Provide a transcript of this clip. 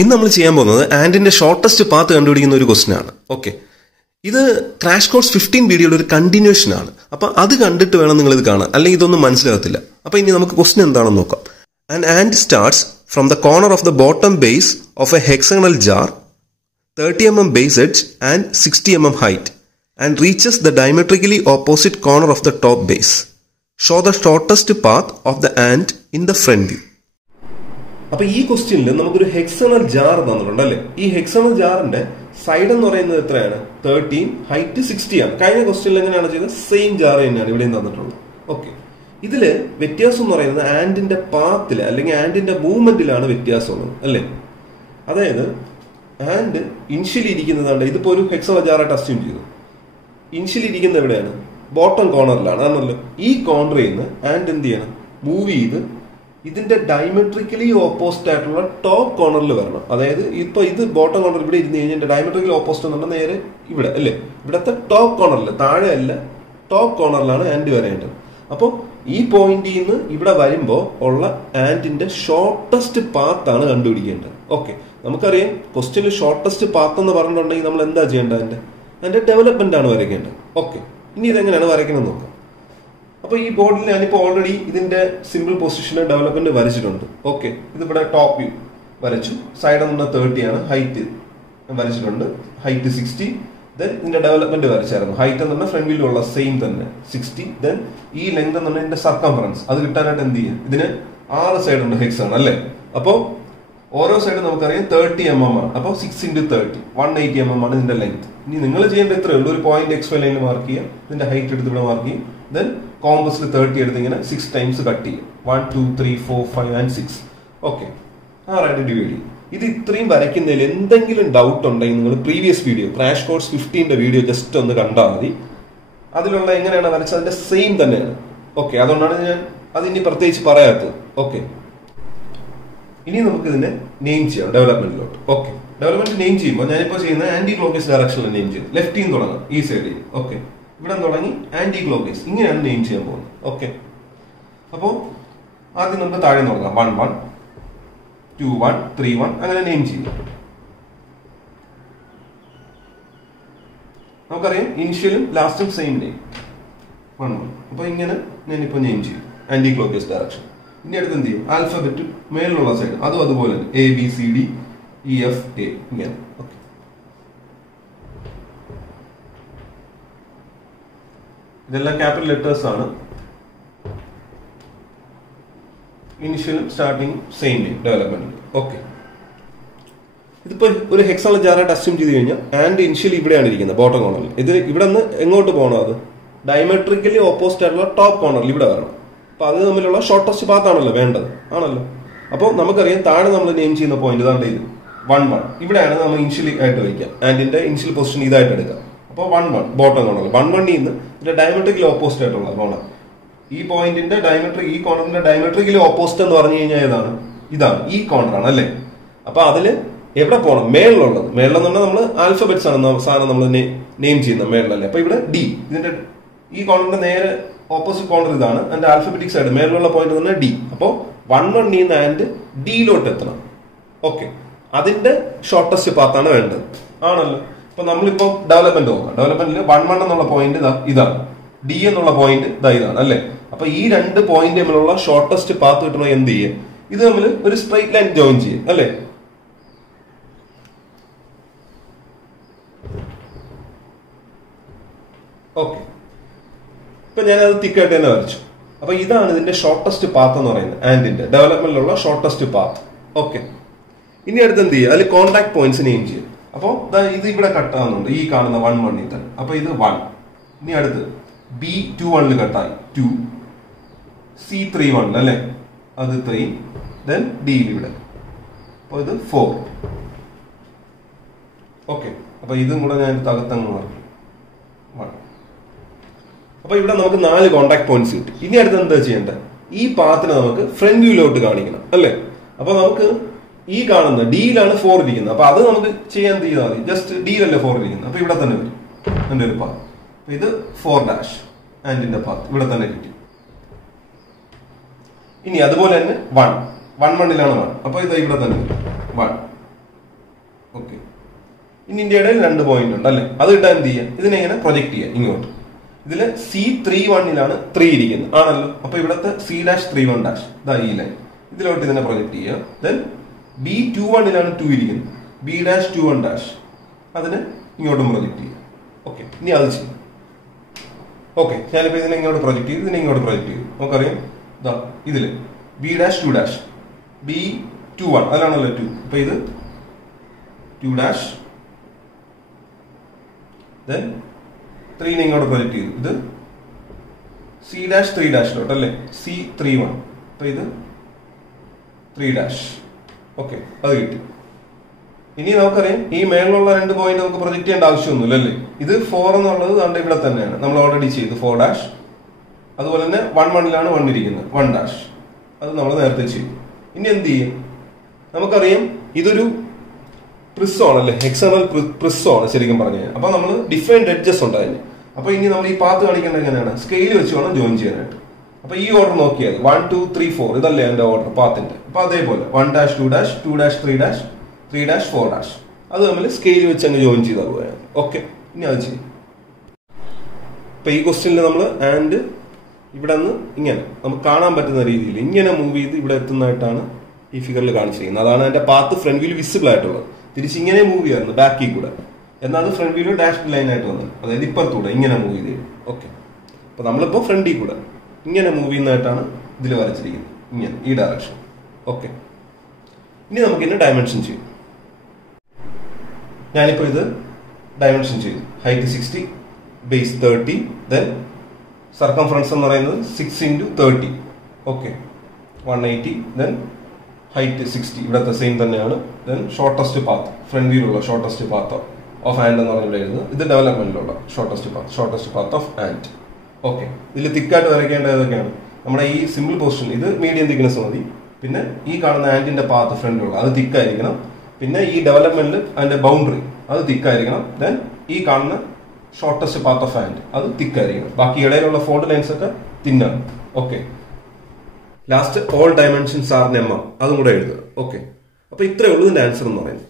ഇന്ന് നമ്മൾ ചെയ്യാൻ പോകുന്നത് ആൻഡിന്റെ ഷോർട്ടസ്റ്റ് പാത്ത് കണ്ടുപിടിക്കുന്ന ഒരു ക്വസ്റ്റ്യൻ ആണ്. ഓക്കെ, ഇത് ക്രാഷ് കോഴ്സ് 15 വീഡിയോയുടെ ഒരു കണ്ടിന്യൂഷൻ ആണ്. അപ്പൊ അത് കണ്ടിട്ട് വേണം നിങ്ങൾ ഇത് കാണാൻ, അല്ലെങ്കിൽ ഇതൊന്നും മനസ്സിലാകത്തില്ല. അപ്പൊ ഇനി നമുക്ക് ക്വസ്റ്റ്യൻ എന്താണെന്ന് നോക്കാം. An ant starts from the corner of the bottom base of a hexagonal jar, 30 mm base edge and 60 mm height, and reaches the diametrically opposite corner of the top base. Show the shortest path of the ant in the front view. അപ്പൊ ഈ ക്വസ്റ്റ്യനിൽ നമുക്കൊരു ഹെക്സണൽ jar തന്നിട്ടുണ്ട് അല്ലെ. ഈ ഹെക്സണൽ ജാറിന്റെ side എന്ന് പറയുന്നത് എത്രയാണ്? 13, ഹൈറ്റ് 60 ആണ്. കഴിഞ്ഞ ക്വസ്റ്റ്യനിൽ എങ്ങനെയാണ് ചെയ്തത്? സെയിം ജാർ തന്നെയാണ് ഇവിടെയും തന്നിട്ടുള്ളത്. ഓക്കെ, ഇതില് വ്യത്യാസം എന്ന് പറയുന്നത് ആൻഡിന്റെ പാത്തില് അല്ലെങ്കിൽ ആൻഡിന്റെ മൂവ്മെന്റിലാണ് വ്യത്യാസം ഉള്ളത് അല്ലെ. അതായത് ആൻഡ് ഇനിഷ്യലി ഇരിക്കുന്നതാണ്, ഇതിപ്പോ ഒരു ഹെക്സണൽ ജാറായിട്ട് അസ്യൂം ചെയ്തു. ഇനിഷ്യലി ഇരിക്കുന്നത് എവിടെയാണ്? ബോട്ടം കോർണറിലാണ് ആണല്ലോ. ഈ കോർണറിൽ നിന്ന് ആൻഡ് എന്ത് ചെയ്യണം? മൂവ് ചെയ്ത് ഇതിന്റെ ഡയമെട്രിക്കലി ഓപ്പോസിറ്റ് ആയിട്ടുള്ള ടോപ്പ് കോർണറിൽ വരണം. അതായത് ഇപ്പൊ ഇത് ബോട്ടം കോർണർ ഇവിടെ ഇരുന്ന് കഴിഞ്ഞാൽ ഡയമെട്രിക്കലി ഓപ്പോസിറ്റ് എന്ന് പറഞ്ഞാൽ നേരെ ഇവിടെ അല്ലേ, ഇവിടത്തെ ടോപ്പ് കോർണറിൽ, താഴെ അല്ല ടോപ്പ് കോർണറിലാണ് ആൻഡ് വരേണ്ടത്. അപ്പോൾ ഈ പോയിന്റിൽ നിന്ന് ഇവിടെ വരുമ്പോൾ ഉള്ള ആൻഡിന്റെ ഷോർട്ടസ്റ്റ് പാത്ത് ആണ് കണ്ടുപിടിക്കേണ്ടത്. ഓക്കെ, നമുക്കറിയാം ക്വസ്റ്റ്യനിൽ ഷോർട്ടസ്റ്റ് പാത്ത് എന്ന് പറഞ്ഞിട്ടുണ്ടെങ്കിൽ നമ്മൾ എന്താ ചെയ്യേണ്ടത്? അതിന്റെ ഡെവലപ്മെന്റ് ആണ് വരയ്ക്കേണ്ടത്. ഓക്കെ, ഇനി ഇതെങ്ങനെയാണ് വരയ്ക്കണം നോക്കാം. അപ്പൊ ഈ ബോർഡിൽ ഞാനിപ്പോ ഓൾറെഡി ഇതിന്റെ സിമ്പിൾ പൊസിഷന് ഡെവലപ്മെന്റ് വരച്ചിട്ടുണ്ട്. ഓക്കെ, ഇതിവിടെ ടോപ്പ് വ്യൂ വരച്ചു. സൈഡ് എന്ന് പറഞ്ഞാൽ 30 ആണ്, ഹൈറ്റ് വരച്ചിട്ടുണ്ട്, ഹൈറ്റ് 60. ദെൻ ഇതിന്റെ ഡെവലപ്മെന്റ് വരച്ചായിരുന്നു. ഹൈറ്റ് എന്ന് പറഞ്ഞാൽ ഫ്രണ്ട് വ്യൂലുള്ള സെയിം തന്നെ 60. ദെൻ ഈ ലെങ്ത് എന്ന് പറഞ്ഞാൽ ഇതിന്റെ സർക്കംഫറൻസ്, അത് കിട്ടാനായിട്ട് എന്ത് ചെയ്യും? ഇതിന് 6 സൈഡ് ഉണ്ട് ഹെക്സാണ് അല്ലേ. അപ്പോ ഓരോ സൈഡും നമുക്കറിയാം 30 mm ആണ്. അപ്പൊ 6 × 30 180 mm ആണ് ഇതിന്റെ ലെങ്ത്. ഇനി നിങ്ങൾ ചെയ്യേണ്ട ഇത്രയേ ഉള്ളൂ, ഒരു പോയിന്റ് XY ലൈനിൽ മാർക്ക് ചെയ്യാം, ഇതിന്റെ ഹൈറ്റ് എടുത്ത് ഇവിടെ മാർക്ക് ചെയ്യും. ദെൻ കോമ്പസിൽ 30 എടുത്ത് ഇങ്ങനെ 6 ടൈംസ് കട്ട് ചെയ്യും. 1 2 3 4 5 and 6. ഓക്കെ, 6 ഡിവൈഡ് ചെയ്യും. ഇത് ഇത്രയും വരയ്ക്കുന്നതിൽ എന്തെങ്കിലും ഡൗട്ട് ഉണ്ടെങ്കിൽ നിങ്ങൾ previous video crash course 15 video just ഒന്ന് കണ്ടാൽ മതി. അതിലുള്ള എങ്ങനെയാണ് വരച്ചത് അതിന്റെ സെയിം തന്നെയാണ്. ഓക്കെ, അതുകൊണ്ടാണ് ഞാൻ അതിനി പ്രത്യേകിച്ച് പറയാത്തത്. ഓക്കെ, ഇനി നമുക്ക് ഇതിനെ നെയിം ചെയ്യാം ഡെവലപ്മെന്റിലോട്ട്. ഓക്കെ, ഡെവലപ്മെന്റ് നെയിം ചെയ്യുമ്പോൾ ഞാനിപ്പോ ചെയ്യുന്ന ആന്റി ക്ലോക്ക്വൈസ് ഡയറക്ഷനിൽ നെയിം ചെയ്യും. ലെഫ്റ്റിൽ നിന്ന് തുടങ്ങാം, ഈ സൈഡിൽ. ഓക്കെ, ഇവിടെ തുടങ്ങി ആന്റി ക്ലോക്ക്വൈസ്, ഇങ്ങനെയാണ് നെയിം ചെയ്യാൻ പോകുന്നത്. ഓക്കെ, അപ്പോ ആദ്യം നമുക്ക് താഴെ തുടങ്ങാം. 1 1 2 1 3 1 അങ്ങനെ നെയിം ചെയ്യും. നമുക്കറിയാം ഇനിഷ്യലും ലാസ്റ്റും സെയിം നെയിം 1 1. അപ്പൊ ഇങ്ങനെ ഞാനിപ്പോ നെയിം ചെയ്യും ആന്റി ക്ലോക്ക്വൈസ് ഡയറക്ഷൻ. ഇനി അടുത്ത് എന്ത് ചെയ്യും? ആൽഫബറ്റ് മേലുള്ള സൈഡ് അതും അതുപോലെ തന്നെ ABCDEFA ഇങ്ങനെ. ഓക്കെ, ഇതെല്ലാം ക്യാപിറ്റൽ ലെറ്റേഴ്സ് ആണ്. ഇനിഷ്യലും starting same name development. Okay, ഇതിപ്പോ ഒരു ഹെക്സാണൽ ജാറായിട്ട് അസ്യൂം ചെയ്ത് കഴിഞ്ഞാൽ ആൻഡ് ഇനിഷ്യലി ഇവിടെയാണ് ഇരിക്കുന്നത് ബോട്ടം കോർണറിൽ. ഇത് ഇവിടെ നിന്ന് എങ്ങോട്ട് പോകണം? അത് ഡയമെട്രിക്കലി ഓപ്പോസിറ്റ് ആയിട്ടുള്ള ടോപ്പ് കോർണറിൽ ഇവിടെ വരണം. അപ്പൊ അത് തമ്മിലുള്ള ഷോർട്ടസ്റ്റ് പാത്ത് ആണല്ലോ വേണ്ടത്, ആണല്ലോ. അപ്പോൾ നമുക്കറിയാം താഴെ നമ്മൾ നെയിം ചെയ്യുന്ന പോയിന്റ് ഇതാണ്ട് ഇത് 1 1. ഇവിടെയാണ് നമ്മൾ ഇനിഷ്യലി ആയിട്ട് വയ്ക്കാം. ആൻഡിന്റെ ഇനിഷ്യൽ പൊസിഷൻ ഇതായിട്ട് എടുക്കാം. അപ്പോൾ 1 1 ബോട്ടം കോർണർ. 1 1 നിന്ന് ഇതിന്റെ ഡയമെട്രിക്കലി ഓപ്പോസിറ്റ് ആയിട്ടുള്ള കോർണർ, ഈ പോയിന്റിന്റെ ഈ കോർണറിന്റെ ഡയമെട്രിക്കലി ഓപ്പോസിറ്റ് എന്ന് പറഞ്ഞു കഴിഞ്ഞാൽ ഏതാണ്? ഇതാണ്, ഈ കോർണർ ആണ് അല്ലേ. അപ്പൊ അതില് എവിടെ പോകണം? മേളിലുള്ളത്. മേളിലെന്ന് പറഞ്ഞാൽ നമ്മൾ ആൽഫബറ്റ്സ് ആണ് സാധനം നമ്മൾ നെയിം ചെയ്യുന്നത് മേളിലല്ലേ. അപ്പൊ ഇവിടെ D, ഇതിന്റെ ഈ കോർണറിന്റെ നേരെ ഓപ്പോസിറ്റ് കോർണർ ഇതാണ്. അതിന്റെ ആൽഫബറ്റിക് സൈഡ് മേളിലുള്ള പോയിന്റ് തന്നെ D. അപ്പോ 1 1 നിന്ന് ആൻഡ് Dയിലോട്ട് എത്തണം. ഓക്കെ, അതിന്റെ ഷോർട്ടസ്റ്റ് പാത്താണ് വേണ്ടത്, ആണല്ലോ. അപ്പൊ നമ്മളിപ്പോ ഡെവലപ്മെന്റ് നോക്കാം. ഡെവലപ്മെന്റിൽ 1 1 എന്നുള്ള പോയിന്റ് ഇതാണ്, D എന്നുള്ള പോയിന്റ് ഇതാണ് അല്ലെ. അപ്പൊ ഈ 2 പോയിന്റ് തമ്മിലുള്ള ഷോർട്ടസ്റ്റ് പാത്ത് കിട്ടണമെങ്കിൽ എന്ത് ചെയ്യും? ഇത് തമ്മിൽ ഒരു സ്ട്രൈറ്റ് ലൈൻ ജോയിൻ ചെയ്യും അല്ലെ. ഓക്കെ, ഇപ്പൊ ഞാനത് തിക്കായിട്ട് തന്നെ വരച്ചു. അപ്പൊ ഇതാണ് ഇതിന്റെ ഷോർട്ടസ്റ്റ് പാത്ത് എന്ന് പറയുന്നത്, ആൻഡിന്റെ ഡെവലപ്മെന്റിലുള്ള ഷോർട്ടസ്റ്റ് പാത്ത്. ഓക്കെ, ഇനി അടുത്ത് എന്ത് ചെയ്യുക? അതിൽ കോൺടാക്ട് പോയിന്റ്സ് നെയിം ചെയ്യും. അപ്പൊ ഇത് ഇവിടെ കട്ടാകുന്നുണ്ട്, ഈ കാണുന്ന 1 1 തന്നെ. അപ്പൊ ഇത് 1. ഇനി അടുത്ത് B2 1 കട്ടായി 2, C3 1 അല്ലെ, അത് 3. ദെൻ D ഇവിടെ, അപ്പൊ ഇത് 4. ഓക്കെ, അപ്പൊ ഇതും കൂടെ ഞാൻ തകത്തങ്ങ് മാറി 1. അപ്പൊ ഇവിടെ നമുക്ക് 4 കോൺടാക്ട് പോയിന്റ്സ് കിട്ടി. ഇനി അടുത്ത് എന്താ ചെയ്യേണ്ടത്? ഈ പാത്തിനെ നമുക്ക് ഫ്രണ്ട് വ്യൂലോട്ട് കാണിക്കണം അല്ലെ. അപ്പൊ നമുക്ക് ഈ കാണുന്ന Dയിലാണ് 4 ഇരിക്കുന്നത്. അപ്പൊ അത് നമുക്ക് ചെയ്യാൻ ചെയ്താൽ മതി. ജസ്റ്റ് Dയിലല്ലേ 4 ഇരിക്കുന്നത്, അപ്പൊ ഇവിടെ തന്നെ വരും എന്റെ ഒരു പാത്ത്. ഇത് 4' ആൻഡിന്റെ പാത്ത് ഇവിടെ തന്നെ കിട്ടി. ഇനി അതുപോലെ തന്നെ 1 1 1 1. അപ്പൊ ഇത് ഇവിടെ തന്നെ 1. ഓക്കെ. ഇനി ഇതിന്റെ ഇടയിൽ 2 പോയിന്റ് ഉണ്ട് അല്ലെ, അത് ഇട്ടാൽ എന്ത് ചെയ്യാം, ഇതിനെ ഇങ്ങനെ പ്രൊജക്ട് ചെയ്യാം ഇങ്ങോട്ട്. ഇതില് C31 3 ഇരിക്കുന്നത് ആണല്ലോ. അപ്പൊ ഇവിടത്തെ C'31' ഇതാ ഈ ലൈൻ, ഇതിലോട്ട് ഇതിനെ പ്രൊജക്ട് ചെയ്യുക. ദെൻ B21 2 ഇരിക്കുന്നത്, B'21' അതിന് ഇങ്ങോട്ടും പ്രൊജക്ട് ചെയ്യുക. ഓക്കെ, ഇനി അത് ചെയ്യും. ഓക്കെ, ഞാനിപ്പോ ഇതിനെ ഇങ്ങോട്ട് പ്രൊജക്ട് ചെയ്തു, ഇതിനെ ഇങ്ങോട്ട് പ്രൊജക്ട് ചെയ്തു. നമുക്കറിയാം ഇതാ ഇതില് B'2' B21 അതിലാണല്ലോ 2. അപ്പൊ ഇത് 2', then 3 ഇങ്ങോട്ട് പ്രൊജക്ട് ചെയ്തു. ഇത് C'3' അല്ലേ, C31. അപ്പൊ ഇത് 3'. ഓക്കെ, അത് കിട്ടി. ഇനി നമുക്കറിയാം ഈ മേളിലുള്ള 2 പോയിന്റ് നമുക്ക് പ്രൊജക്ട് ചെയ്യേണ്ട ആവശ്യമൊന്നുമില്ല അല്ലേ. ഇത് 4 എന്നുള്ളത് കണ്ട് ഇവിടെ തന്നെയാണ്, നമ്മൾ ഓൾറെഡി ചെയ്തു 4'. അതുപോലെ തന്നെ 1 1 ഇരിക്കുന്നത് 1'. അത് നമ്മൾ നേരത്തെ ചെയ്തു. ഇനി എന്ത് ചെയ്യും, നമുക്കറിയാം ഇതൊരു പ്രിസമാണ് അല്ലെ, ഹെക്സാഗണൽ പ്രിസമാണ് ശരിക്കും പറഞ്ഞു കഴിഞ്ഞാൽ. അപ്പൊ നമ്മൾ ഡിഫറെന്റ് എഡ്ജസ് ഉണ്ട് അതിന്. അപ്പൊ ഇനി നമ്മൾ ഈ പാത്ത് കാണിക്കേണ്ടത് എങ്ങനെയാണ്, സ്കെയിൽ വെച്ച് വേണം ജോയിൻ ചെയ്യാനായിട്ട്. അപ്പൊ ഈ ഓർഡർ നോക്കിയാൽ 1 2 3 4 ഇതല്ലേ എന്റെ ഓർഡർ പാത്തിന്റെ. അപ്പൊ അതേപോലെ 1', 2', 2', 3', 3', 4'. അത് തമ്മിൽ സ്കെയിൽ വെച്ച് അങ്ങ് ജോയിൻ ചെയ്താൽ പോയാൽ. ഓക്കെ, ഇനി അത് ചെയ്യും. ഇപ്പൊ ഈ ക്വസ്റ്റ്യനിൽ നമ്മൾ ആൻഡ് ഇവിടെ നിന്ന് ഇങ്ങനെ നമുക്ക് കാണാൻ പറ്റുന്ന രീതിയിൽ ഇങ്ങനെ മൂവ് ചെയ്ത് ഇവിടെ എത്തുന്നതായിട്ടാണ് ഈ ഫിഗറിൽ കാണിച്ചിരിക്കുന്നത്. അതാണ് എന്റെ പാത്ത് ഫ്രണ്ട് വ്യൂ വിസിബിൾ ആയിട്ടുള്ളത്. തിരിച്ച് ഇങ്ങനെ മൂവ് ചെയ്യാറുണ്ട് ബാക്കിൽ കൂടെ, എന്നാണ് ഫ്രണ്ട് വ്യൂ ഡാഷ് ലൈൻ ആയിട്ട് വന്നത്. അതായത് ഇപ്പുറത്തൂടെ ഇങ്ങനെ മൂവ് ചെയ്ത്. ഓക്കെ, അപ്പൊ നമ്മളിപ്പോ ഫ്രണ്ടിൽ കൂടെ ഇങ്ങനെ മൂവ് ചെയ്യുന്നതായിട്ടാണ് ഇതിൽ വരച്ചിരിക്കുന്നത്, ഇങ്ങനെ ഈ ഡയറക്ഷൻ. ഓക്കെ, ഇനി നമുക്ക് ഇതിന്റെ ഡയമെൻഷൻ ചെയ്യും. ഞാനിപ്പോ ഇത് ഡയമെൻഷൻ ചെയ്തു. ഹൈറ്റ് 60, ബേസ് 30, ദെൻ സർക്കംഫറൻസ് എന്ന് പറയുന്നത് 6 × 30. ഓക്കെ, 180, ദെൻ ഹൈറ്റ് 60 ഇവിടത്തെ സെയിം തന്നെയാണ്. ദെൻ ഷോർട്ടസ്റ്റ് പാത്ത്, ഫ്രണ്ട് വ്യൂയിലുള്ള ഷോർട്ടസ്റ്റ് പാത്ത് ഓഫ് ആൻഡ് എന്ന് പറഞ്ഞ് ഇവിടെ എഴുതുന്നത്. ഇത് ഡെവലപ്മെന്റിലുള്ള shortest path of and. Okay, ഇതിൽ തിക്കായിട്ട് വരയ്ക്കേണ്ടത് ഏതൊക്കെയാണ്, നമ്മുടെ ഈ സിമ്പിൾ പൊസിഷൻ ഇത് മീഡിയം തിക്നെസ് മതി. പിന്നെ ഈ കാണുന്ന ആൻഡിന്റെ പാത്ത് ഫ്രണ്ടിലുള്ള അത് തിക്കായിരിക്കണം. പിന്നെ ഈ ഡെവലപ്മെന്റിൽ അതിന്റെ ബൗണ്ടറി അത് തിക്കായിരിക്കണം. ദെൻ ഈ കാണുന്ന ഷോർട്ടസ്റ്റ് പാത്ത് ഓഫ് ആൻഡ് അത് തിക്കായിരിക്കണം. ബാക്കി ഇടയിലുള്ള ഫോൾഡ് ലൈൻസ് ഒക്കെ തിന്നാണ്. Okay, last all dimensions are mm അതും കൂടെ എഴുതുക. ഓക്കെ, അപ്പൊ ഇത്രയേ ഉള്ളൂ ഇതിന്റെ ആൻസർ എന്ന് പറയുന്നത്.